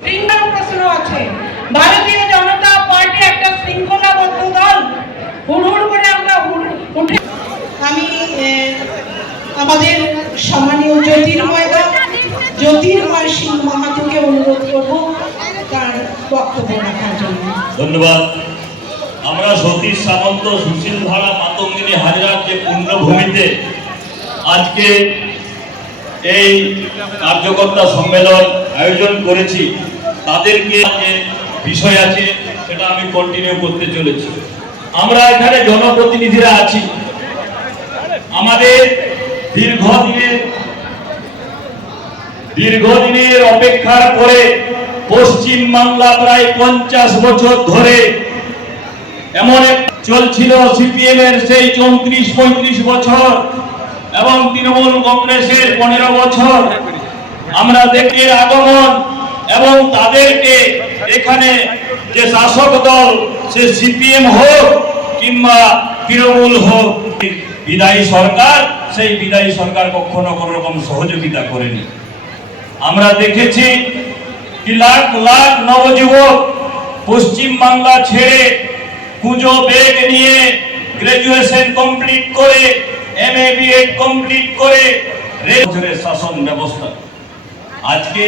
প্রশ্ন আছে, ভারতীয় জনতা পার্টি একটা শৃঙ্খলাবদ্ধ দল, হুড়হুড় করে আমরা উঠে। আমি আমাদের সম্মানীয় জ্যোতির্ময় সিং মাহাতোকে অনুরোধ করব তার বক্তব্য রাখার জন্য। ধন্যবাদ। আমরা সতীশ সামন্ত, সুশীল ধারা, মাতঙ্গিনী হাজরার যে পুণ্যভূমিতে আজকে এই কার্যকর্তা সম্মেলন আয়োজন করেছি, তাদেরকে যে বিষয় আছে সেটা আমি কন্টিনিউ করতে চলেছি। আমরা এখানে জনপ্রতিনিধিরা আছি, আমাদের দীর্ঘদিনের অপেক্ষার পরে পশ্চিম বাংলা প্রায় 50 বছর ধরে এমন চলছিল সিপিএম এর সেই 34-35 বছর এবং তৃণমূল কংগ্রেসের 15 বছর। আমরা দেখি আগমন এবং তাদেরকে এখানে যে শাসক দল, সে সিপিএম হোক কিংবা তৃণমূল হোক, বিদায়ী সরকার, সেই বিদায়ী সরকার কখনো কোনো রকম সহযোগিতা করেনি। আমরা দেখেছি কি লাখ লাখ নবযুবক পশ্চিম বাংলা ছেড়ে পুজো বেগ নিয়ে গ্রাজুয়েশন কমপ্লিট করে, এমএ বিএড কমপ্লিট করে বছরের শাসন ব্যবস্থা আজকে